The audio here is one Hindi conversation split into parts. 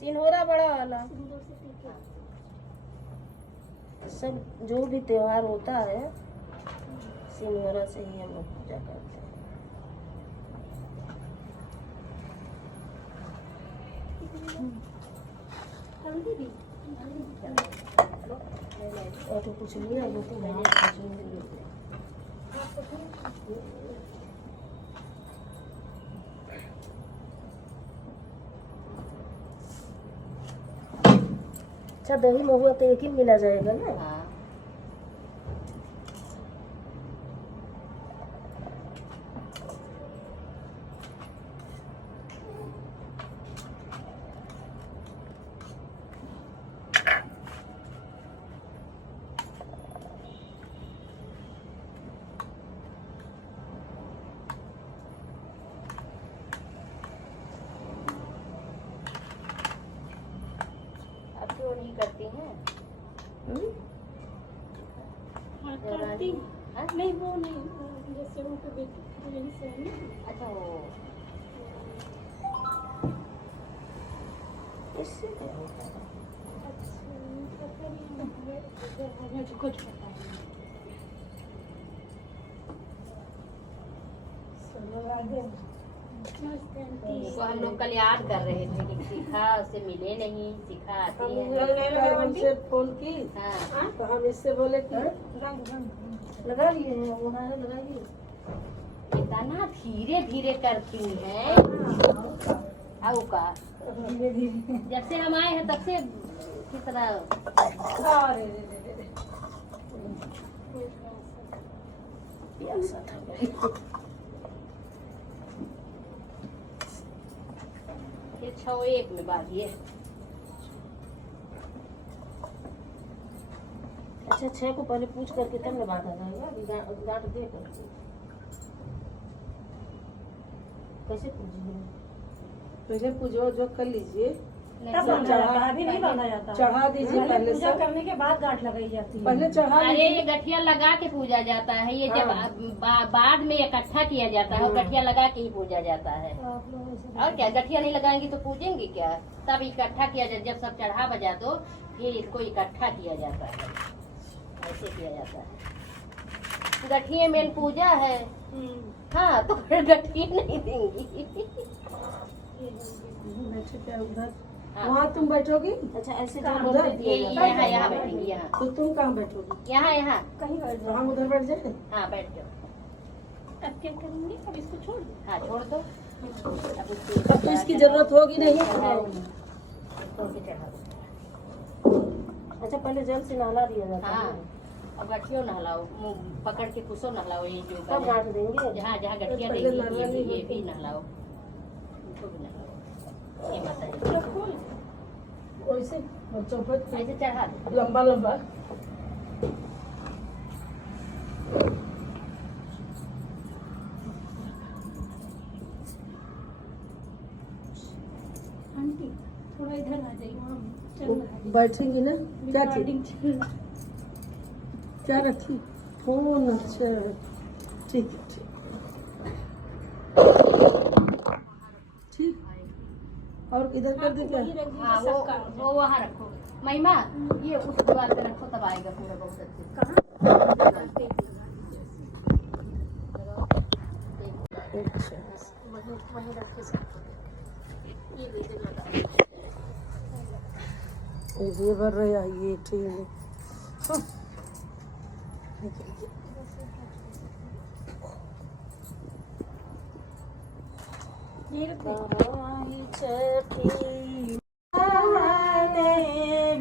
सिनहोरा बड़ा वाला। सब जो भी त्योहार होता है सिनहोरा से ही हम लोग पूजा करते हैं। और तो कुछ नहीं है, वो तो वहाँ कुछ नहीं है। अच्छा दही महुआ तो एक ही मिला जाएगा ना? हाँ। आप क्यों नहीं करती हैं? हाँ करती नहीं, वो नहीं जैसे उनके बेटी यही से है ना। अच्छा वो इससे क्या होता है? मुझे कुछ पता नहीं। नमस्ते आंटी। वो हम लोग कल याद कर रहे थे कि सीखा, उससे मिले नहीं, सीखा आती है। हमसे फोन की हाँ। तो हम इससे बोले कि रंग लगा लिए हैं, वो है लगाइए। इतना धीरे धीरे करती हैं। आओ का धीरे धीरे। जब से हम आए हैं तब से किस तरह प्यासा था भाई। ये 6-1 में बात ये। अच्छा 6 को पहले पूछ करके तब न बांधा जाएगा, अभी गांठ दे करके कैसे पूछिए? पहले पूजो जो कर लीजिए, तब बांधा जाता है, अभी नहीं बांधा जाता। चढ़ा दीजिए पहले पूजा से, करने के बाद गांठ लगाई जाती है। पहले चढ़ा अरे लीजिए। ये गठिया लगा के पूजा जाता है, ये जब बाद में इकट्ठा किया जाता है और गठिया लगा के ही पूजा जाता है। आप लोग ऐसे और क्या, गठिया नहीं लगाएंगे तो पूजेंगे क्या? तब इकट्ठा किया जाता, जब सब चढ़ा बजा दो फिर इसको इकट्ठा किया जाता है, ऐसे किया जाता है। गठिए मेन पूजा है। हाँ तो फिर गठिए नहीं देंगी। बैठे क्या उधर? हाँ। वहाँ तुम बैठोगी अच्छा ऐसे कहाँ जो उधर? बोलते ये दिया जाता है। यहाँ यहाँ बैठेंगे, यहाँ तो तुम कहाँ बैठोगी? यहाँ यहाँ। कहीं बैठ तो जाओ। हम उधर बैठ जाए। हाँ बैठ जाओ। अब क्या करूंगी, अब इसको छोड़ दो। हाँ छोड़ दो। अब अब तो इसकी जरूरत होगी नहीं। अच्छा पहले जल से नहला दिया जाता हाँ है, अब गठियो नहलाओ, मुँह पकड़ के कुसो नहलाओ, ये जो तब गांठ देंगे। जहाँ जहाँ गठिया पहले देंगी नहला नहीं ये भी होती। नहलाओ, इनको भी नहलाओ। ये माता जी चलो खोल। वैसे बच्चों पर ऐसे चढ़ा दो। लंबा लंबा। आंटी थोड़ा इधर आ जाइए, वहाँ चल रहा है। बैठेंगी ना? क्या थी? रिकॉर्डिंग चल रहा है। क्या रखी? फोन। अच्छा ठीक है, ठीक। और इधर कर दे क्या? वही रख दीजिए, हाँ सबका आ वो वहाँ रखो महिमा, ये उस दीवार पे रखो तब आएगा पूरा बहुत अच्छे से। कहाँ? वहीं रख के सब ये भी इधर लगा। ये भर रहा है, ये ठीक है। हाँ। ये रख दे। कहाई छठी आने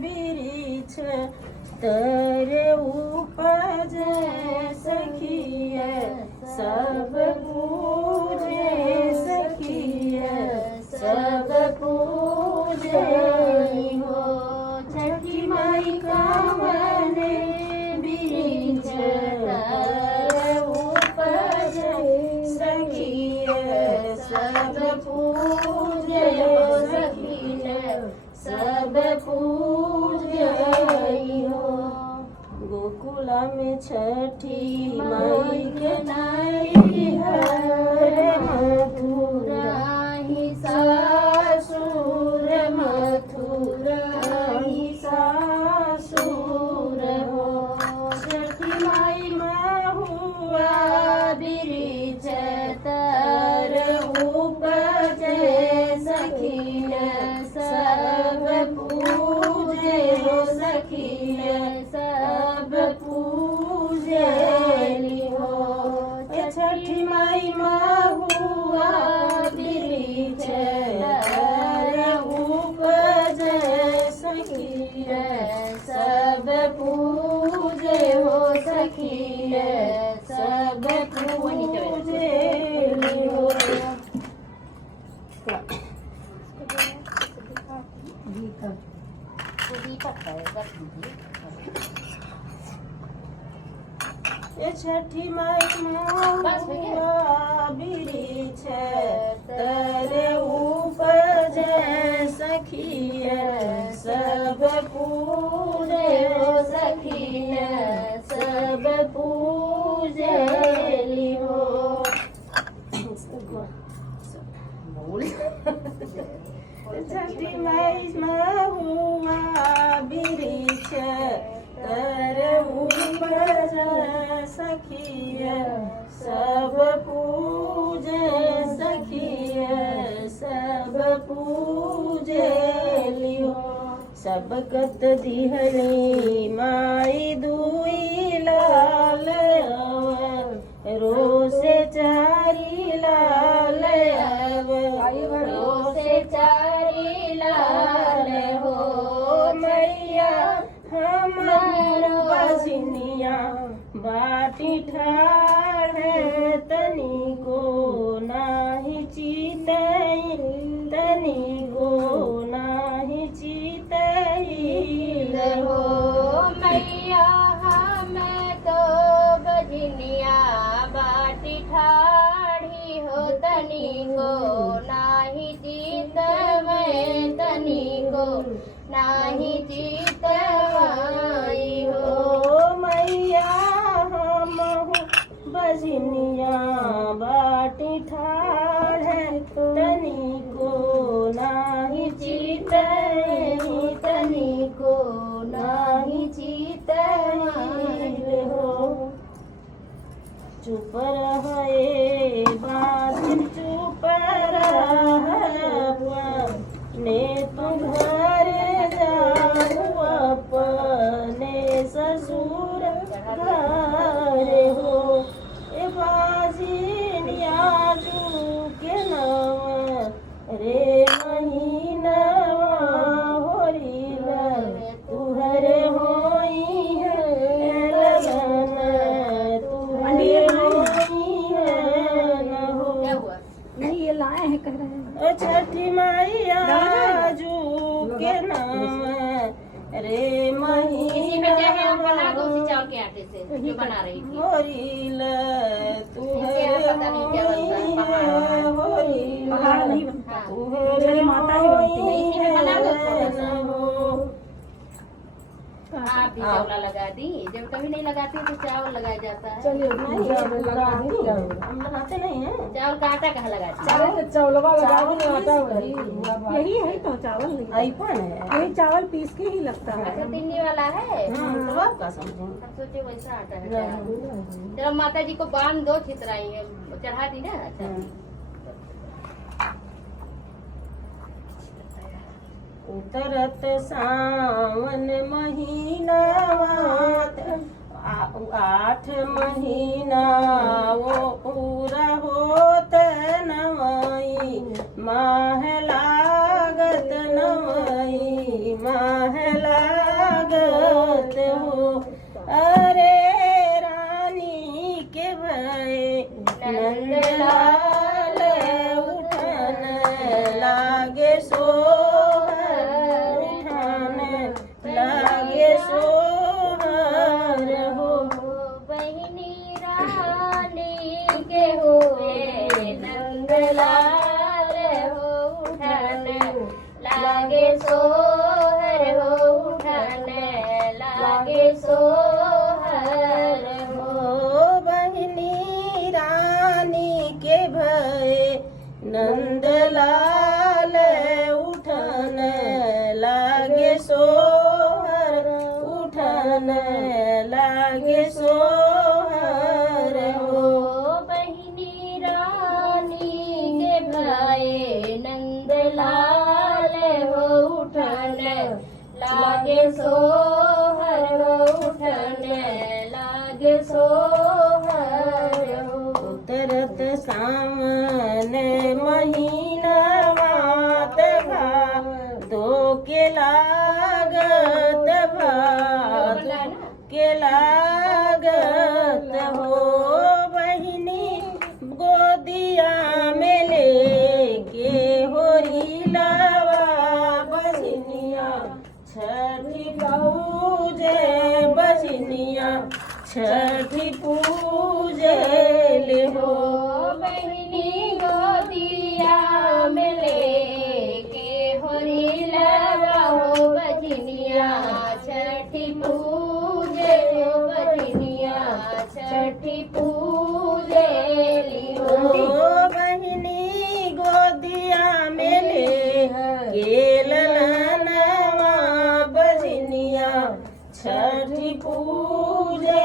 बिरिछ तर उपज सखिय सब पूजे सखिय सब पूजे हो छठी माई कावने बिरिछ तर उपज सखिय सब पूजे सखिय सब पूजे हो गोकुल में छठी माई के नैहर मथुरा ही सासुर मथुरा सखी सब पूजे लियो। दीपक है बस दीजिए। ये छठी माई महुआ बिरिछ तेरे ऊपर जय सखी सब पूजे हो सखी सब पूजे लियो। छठी माई महुआ बिरिछ तेरे ऊपर जय सखी सब पूजे सखी सब पूजे लियो। सब कत दिहली माई दुई लाल रोसे चारी लाल रोसे चारी लाल हो मैया हमारो बजनिया बाटी ठाढ़े तनी को नाही चीतई तनी को नाही चीतई हो मैया हमें तो बजनिया बाटी ठाढ़ी हो तनी को नाही जीत में तनी को नाही जीत माई हो मैया हम बजनिया बाटी ठाढ़े तनी को नाही चीतई तनी को नाही चीतई हो। चुप रहे बात चुप ने तू घर जाऊ अपने ससुर घर हो। ए बाजी नियाजू के नाम रे महीनवा होरीला तुहरे होई है लगन तुहरे होई है न हो। क्या हुआ? नहीं ये लाए हैं कह रहे हैं। छठी मैया जू के नाम रे इसी में क्या है आप बना दो उसी महीना चावल के आटे से जो बना रही थी। होरील इनसे पता नहीं क्या बनता है, पहाड़। पहाड़ नहीं बनता। हाँ। तुहरे माता ही बनती है। इसी में बना दो थोड़ा सा। हो। आप भी चावला लगा दी, जब कभी नहीं लगाती तो चावल लगाया जाता है। चलिए नहीं हम लगाते नहीं हैं। चावल का आटा कहाँ लगाती है? चावल चावलवा लगा चावल के आटा पीस वही करके। यही है तो चावल नहीं आईफोन है यही चावल पीस के ही लगता है। अच्छा तिन्नी वाला है। तो आप का समझें हम सोचे वैसा आटा है क्या? जब माता जी को बांध दो छितराई है चढ़ा दी ना। अच्छा उतरत सावन महीना 8 महीना वो पूरा होत नवई माह लागत नवई माह लागत हो। अरे रानी के भय नंदलाल उठन लागे सोहर उठन लागे सोहर हो। बहिनी रानी के हुए नंदलाल हो उठन लागे सोहर हो उठन लागे सोहर हो। बहिनी रानी के भय नंदलाल उठन लागे सोहर उठन लागे सोहर हो। बहिनी रानी के भाई नंदलाल हो उठन लागे सोहर हो उठन लागे सोहर हो। उतरत सावन महीना मात दो के लागत भाद के लागत हो बहिनी गोदिया में लेके होरी लावा बजनिया छठी पूजे बजनिया छठी पूजे ले हो बहिनी गोदिया में लेके होरी लावा हो बजनिया छठी पूजे हो बजनिया छठी पूजे लियो बहिनी गोदिया में ले ललनवा बजनिया छठी पूजे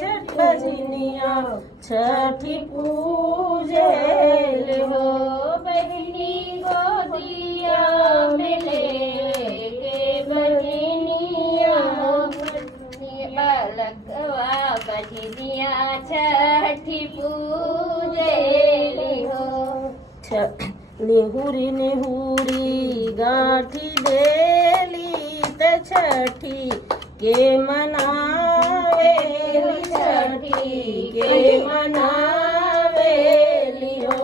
छठ बजनिया छठी पूजे ले हो बहिनी गोदिया में लेके बजनिया बालकवा बजनिया छठी पूजे लिहो निहुरी निहुरी गाठी देली त छठी के मनावेली छठी के मनावेली हो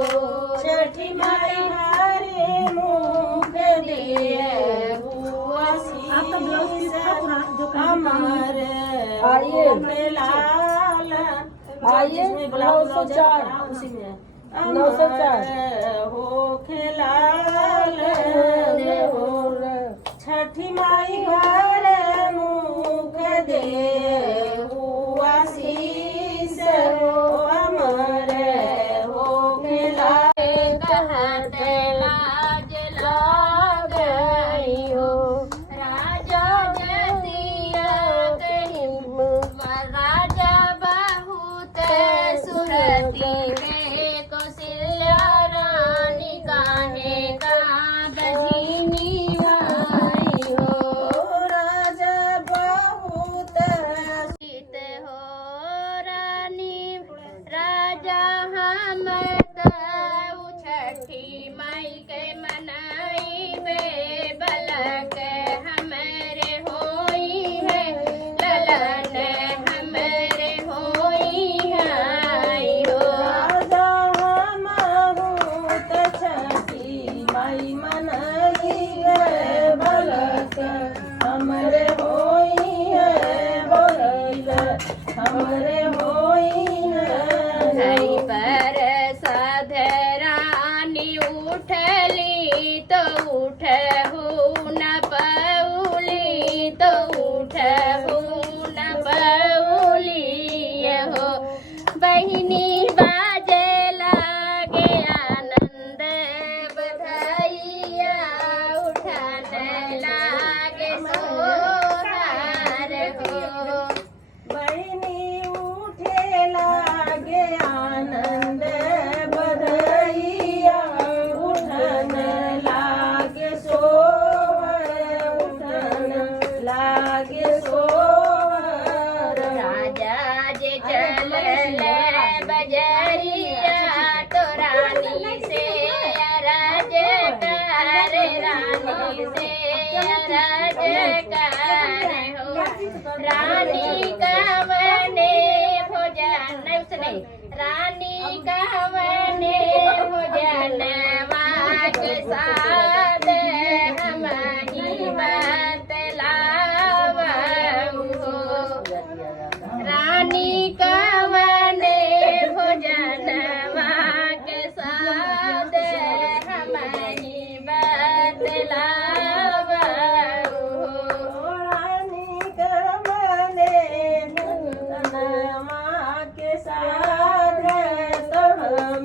छठी माई हरे मुख दिए बुआ शीस अमर आइए। लाल आइए, जिसमें ब्लाउज 904 उसी में 904 हो खिलाल हो छठी माई घर मुख दे हुआ शीस हो अमर हो खिलाल कहत लाज लागई हो राजा जतिया कहीं राजा बहुत सुरती के कौशल्या रानी काहे का बहिनी भाई हो राजा बहुत गीत हो रानी राजा हम छठी माई के मनाई में बलक हमरे होई है ललन हमरे होई है हो राजा हम बहुत छठी माई मनई है बलक हमरे होई है बोल हमरे होई है हई पर साधरानी उठली तो उठहु न पौली तो उठहु न पौली हो बहिनी बाजे लागे आनंद बधाइया उठन लागे सोहार हो बहिनी उठे लागे आनंद बधैया उठन लागे सोहर उठन लागे सोहर राजा जे चल बजरिया तो रानी से राज कर रानी से राज कर हो रानी कवने भोजन उसने रानी कवने भोजन वाक साथ हमारी बतलावहु हो रानी कवने भोजन के साथ हमारी बतलावहु हो रानी कमले के साथ तो हम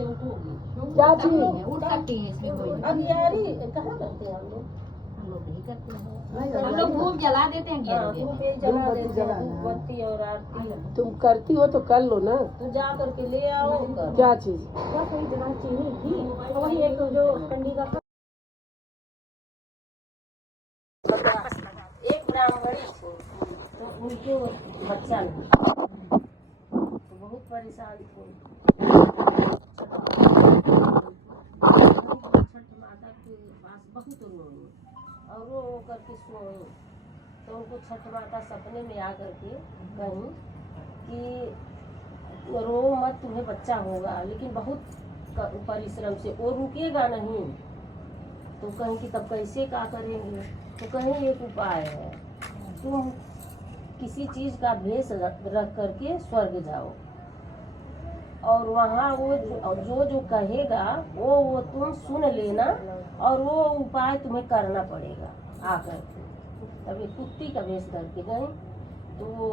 से उठोगी क्या चीज? उठ सकती है इसमें कोई नहीं। अब यारी कहाँ करते हैं हम लोग? हम लोग नहीं करते हैं हम लोग धूप जला देते हैं हाँ, गेरू धूप के एक जला धूप बत्ती देते हैं, जलाना धूप है। बत्ती और आरती। तुम करती हो तो कर लो ना। तू जा करके ले आओ कर। क्या चीज? क्या कोई जगह चीनी थी और वही एक जो कंडी का 1 ब्राह्मणी थी तो उनके बच्चा नहीं, तो बहुत परेशान थे। छठ माता के पास बहुत रोई और रो करके सोई, तो उनको छठ माता सपने में आ करके कहीं कि रो मत, तुम्हें बच्चा होगा, लेकिन बहुत परिश्रम से, वो रुकेगा नहीं। तो कहीं कि तब कैसे क्या करेंगे? तो कहीं एक उपाय है, तुम किसी चीज का भेष रख करके स्वर्ग जाओ और वहाँ वो जो कहेगा वो तुम सुन लेना और वो उपाय तुम्हें करना पड़ेगा आकर के। तब एक कुत्ती का भेष करके गए, तो वो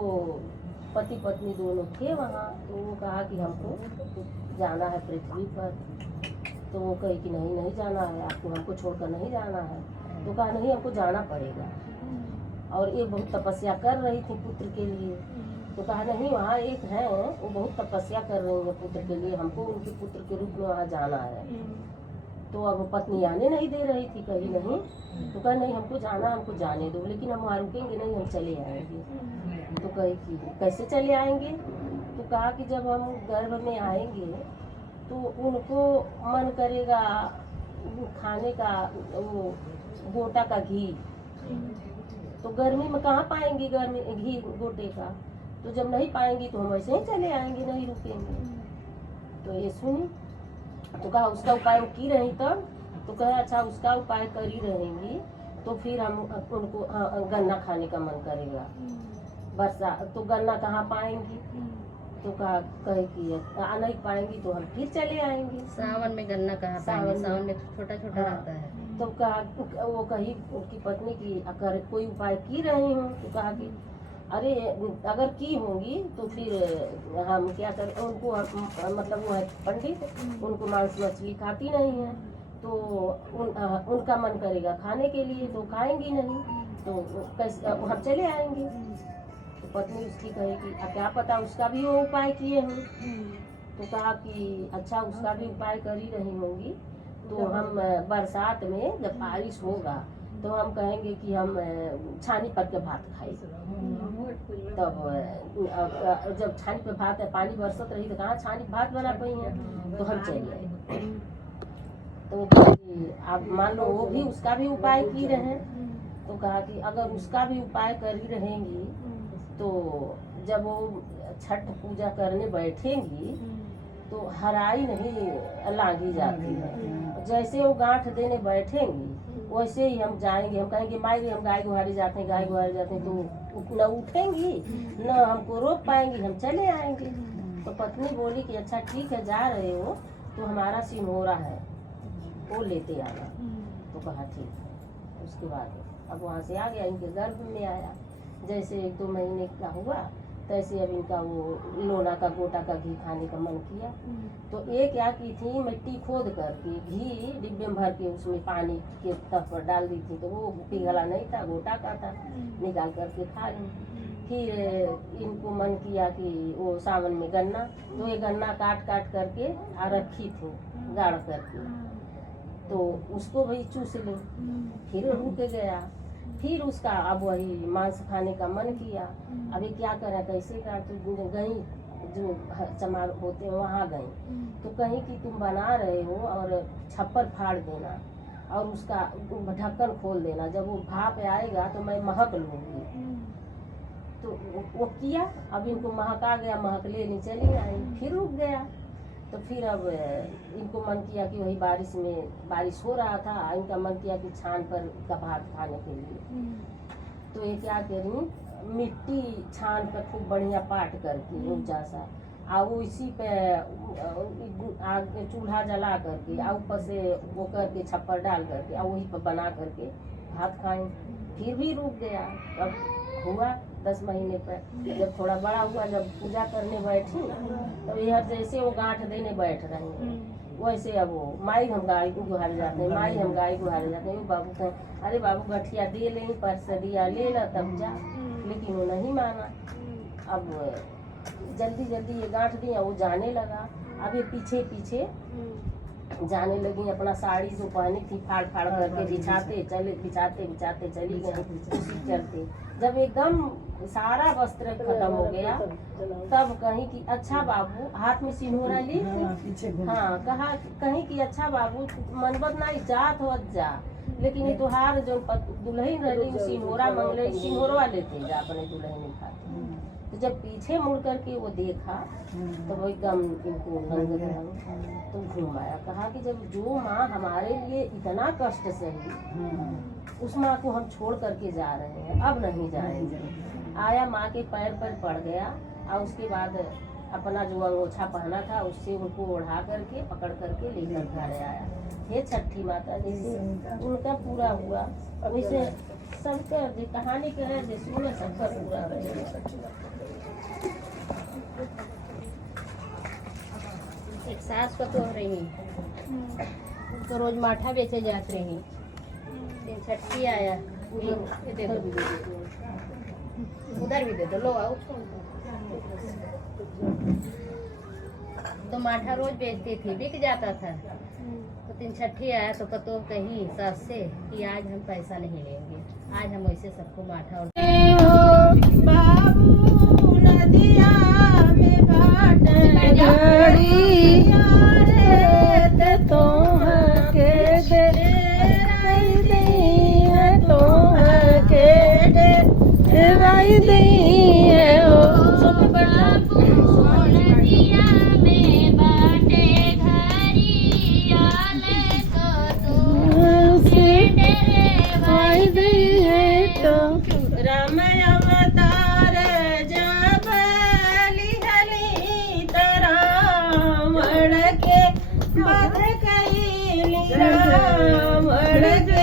पति पत्नी दोनों थे वहाँ, तो वो कहा कि हमको जाना है पृथ्वी पर। तो वो कही कि नहीं जाना है आपको, हमको छोड़कर नहीं जाना है। तो कहा नहीं, हमको जाना पड़ेगा। और ये बहुत तपस्या कर रही थी पुत्र के लिए, तो कहा नहीं, वहाँ एक है वो बहुत तपस्या कर रही है पुत्र के लिए, हमको उनके पुत्र के रूप में वहाँ जाना है। तो अब पत्नी आने नहीं दे रही थी, कही नहीं। तो कहा नहीं, हमको जाना, हमको जाने दो, लेकिन हम वहाँ रुकेंगे नहीं, हम चले आएंगे। तो कही कि कैसे चले आएंगे? तो कहा कि जब हम गर्भ में आएंगे तो उनको मन करेगा खाने का वो गोटा का घी, तो गर्मी में कहाँ पाएंगे गर्मी घी गोटे का? तो जब नहीं पाएंगी तो हम ऐसे ही चले आएंगे, नहीं रुकेंगे। तो ये सुनी, तो कहा उसका उपाय वो की रही तब। तो कहा अच्छा उसका उपाय करी रहेंगी तो फिर हम उनको गन्ना खाने का मन करेगा बरसा, तो गन्ना कहाँ पाएंगी? तो कहा कहे कि आ नहीं पाएंगी तो हम फिर चले आएंगे। सावन में गन्ना कहाँ पाएंगे? सावन में छोटा छोटा रहता है। तो कहा वो कही उनकी पत्नी की अगर कोई उपाय की रही हूँ, तो कहा कि अरे अगर की होंगी तो फिर हम क्या करें? उनको मतलब वो है पंडित, उनको मांस मछली खाती नहीं है, तो उनका मन करेगा खाने के लिए, तो खाएंगी नहीं, तो कैसे हम चले आएंगे। तो पत्नी उसकी कहेगी क्या पता उसका भी वो उपाय किए हों। तो कहा कि अच्छा उसका भी उपाय कर ही रही होंगी, तो हम बरसात में जब बारिश होगा तो हम कहेंगे कि हम छानी पर के भात खाए। तब जब छानी पे भात है, पानी बरसत रही तो कहाँ छानी भात बना पाई है, तो हम चले आए। तो आप मान लो वो भी उसका भी उपाय की रहे। तो कहा कि अगर उसका भी उपाय कर ही रहेंगी तो जब वो छठ पूजा करने बैठेंगी तो हराई नहीं लांगी जाती है। जैसे वो गांठ देने बैठेंगी वैसे ही हम जाएंगे, हम कहेंगे माई हम गाय गुहारी जाते हैं, गाय गुहारी जाते हैं, तो न उठेंगी न हमको रोक पाएंगी, हम चले आएंगे। तो पत्नी बोली कि अच्छा ठीक है, जा रहे हो तो हमारा सिमोरा है वो लेते आना। तो कहा ठीक है। उसके बाद अब वहाँ से आ गया, इनके गर्भ में आया। जैसे 1-2 महीने का हुआ तैसे अब इनका वो लोना का गोटा का घी खाने का मन किया। तो एक क्या की थी, मिट्टी खोद करके घी डिब्बे में भर के उसमें पानी के तह पर डाल दी थी, तो वो पिघला नहीं था, गोटा का था, निकाल करके खा ली। फिर इनको मन किया कि वो सावन में गन्ना, तो ये गन्ना काट काट करके रखी थी गाड़ करके, तो उसको भी चूस ले। फिर रुक गया, फिर उसका अब वही मांस खाने का मन किया। अभी क्या करा कैसे करा? तो गई जो चमार होते हैं वहाँ गई, तो कहीं कि तुम बना रहे हो और छप्पर फाड़ देना और उसका ढक्कन खोल देना, जब वो भाप आएगा तो मैं महक लूँगी। तो वो किया, अब इनको महक आ गया, महक लेने चली आई। फिर रुक गया, तो फिर अब इनको मन किया कि वही बारिश में बारिश हो रहा था, इनका मन किया कि छान पर का भात खाने के लिए। तो ये क्या करी, मिट्टी छान पर खूब बढ़िया पाट करके ऊंचा सा, और वो इसी पे आग चूल्हा जला करके और ऊपर से वो करके छप्पर डाल करके और वही पर बना करके भात खाएं। फिर भी रुक गया, अब हुआ 10 महीने पर जब थोड़ा बड़ा हुआ, जब पूजा करने बैठी तो यह जैसे वो गांठ देने बैठ रही है वैसे अब वो माई हम गाय को गुहार जाते हैं, माई हम गाय गुहार जाते हैं। बाबू कहें अरे बाबू गठिया दे लें, पर्स दिया ले ला तब जा, लेकिन वो नहीं माना। अब जल्दी जल्दी ये गांठ दिया, वो जाने लगा। अब ये पीछे पीछे जाने लगी, अपना साड़ी जो पहनी थी फाड़ फाड़ करके बिछाते चली गई उसी चलते। जब एकदम सारा वस्त्र खत्म हो गया तब कहीं कि अच्छा बाबू, हाथ में सिंदूरा ली, हाँ कहा कहीं कि अच्छा बाबू मनबत नहीं जात हो जा, लेकिन ये तुहार जो दुल्हन रही सिंदूरा मंगले सिंदूरवा लेते जा अपने दुल्हन खाते। तो जब पीछे मुड़ करके वो देखा तो वो एकदम इनको तो घुमाया। कहा कि जब जो माँ हमारे लिए इतना कष्ट सही, उस माँ को हम छोड़ करके जा रहे हैं, अब नहीं जाएंगे। आया माँ के पैर पर पड़ गया और उसके बाद अपना जो अंगोछा पहना था उससे उनको ओढ़ा करके पकड़ करके लेकर घर आया। हे छठी माता, जैसे उनका पूरा हुआ वैसे सबका जो कहानी कहे जैसे उन्हें सबका पूरा रहे। एक सास को तो रही तो रोज माठा बेचे जात रही। दिन छठी आया, ये दे दो, उधर भी दे दो, लो आओ। तो माठा रोज बेचती थी, बिक जाता था। तो दिन छठी आया तो पतो कही सास से कि आज हम पैसा नहीं लेंगे, आज हम वैसे सबको माठा और बाबू नदिया में बाट राम अवतार जब लिहली रावण के बध कैली, रावण के